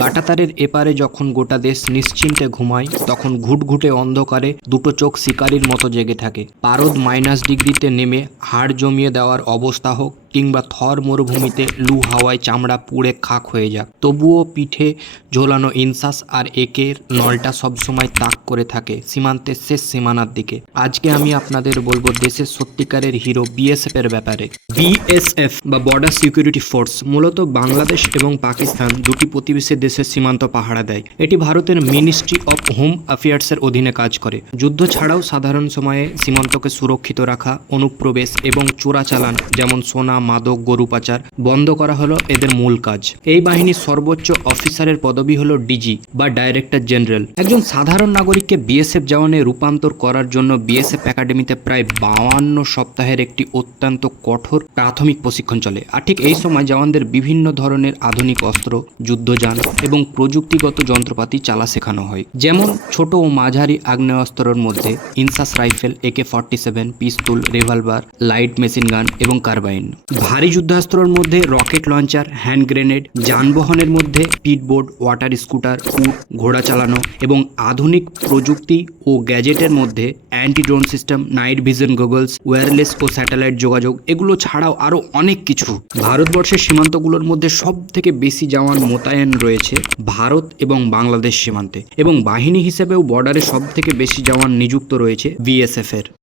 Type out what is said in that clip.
কাঁটাতারের এপারে যখন গোটা দেশ নিশ্চিন্তে ঘুমায়, তখন ঘুটঘুটে অন্ধকারে দুটো চোখ শিকারির মতো জেগে থাকে। পারদ -ডিগ্রিতে নেমে হাড় জমিয়ে দেওয়ার অবস্থা হোক, কিংবা থর মরুভূমিতে লু হাওয়ায় চামড়া পুড়ে খাক হয়ে যাক, তবুও পিঠে ঝোলানো ইনসাস আর একের নলটা সবসময় তাক করে থাকে সীমান্তের শেষ সীমানার দিকে। আজকে আমি আপনাদের বলবো দেশের সত্যিকারের হিরো বিএসএফ এর ব্যাপারে। বিএসএফ বা বর্ডার সিকিউরিটি ফোর্স মূলত বাংলাদেশ এবং পাকিস্তান দুটি প্রতিবেশী দেশের সীমান্ত পাহারা দেয়। এটি ভারতের মিনিস্ট্রি অফ হোম অ্যাফেয়ার্সের অধীনে কাজ করে। যুদ্ধ ছাড়াও সাধারণ সময়ে সীমান্তকে সুরক্ষিত রাখা, অনুপ্রবেশ এবং চোরাচালান যেমন সোনা, মাদক, গরু পাচার বন্ধ করা হলো এদের মূল কাজ। এই বাহিনীর সর্বোচ্চ অফিসারের পদবি হলো ডিজি বা ডাইরেক্টর জেনারেল। একজন সাধারণ নাগরিককে বিএসএফ জওয়ানে রূপান্তর করার জন্য বিএসএফ একাডেমিতে প্রায় 52 সপ্তাহের একটি অত্যন্ত কঠোর প্রাথমিক প্রশিক্ষণ চলে। আর ঠিক এই সময় জওয়ানদের বিভিন্ন ধরনের আধুনিক অস্ত্র, যুদ্ধযান এবং প্রযুক্তিগত যন্ত্রপাতি চালা শেখানো হয়। যেমন ছোট ও মাঝারি আগ্নেয়াস্ত্রের মধ্যে ইনসাস রাইফেল, AK-47, পিস্তল, রিভলভার, লাইট মেশিন গান এবং কার্বাইন। ভারী যুদ্ধাস্ত্রের মধ্যে রকেট লঞ্চার, হ্যান্ড গ্রেনেড, যানবাহনের মধ্যে স্পিডবোট, ওয়াটার স্কুটার, উট, ঘোড়া চালানো এবং আধুনিক প্রযুক্তি ও গ্যাজেটের মধ্যে anti drone system, night vision goggles, wireless ও স্যাটেলাইট যোগাযোগ, এগুলো ছাড়াও আরও অনেক কিছু। ভারতবর্ষের সীমান্তগুলোর মধ্যে সব থেকে বেশি জওয়ান মোতায়েন রয়েছে ভারত এবং বাংলাদেশ সীমান্তে, এবং বাহিনী হিসেবেও বর্ডারে সব থেকে বেশি জওয়ান নিযুক্ত রয়েছে বিএসএফ এর।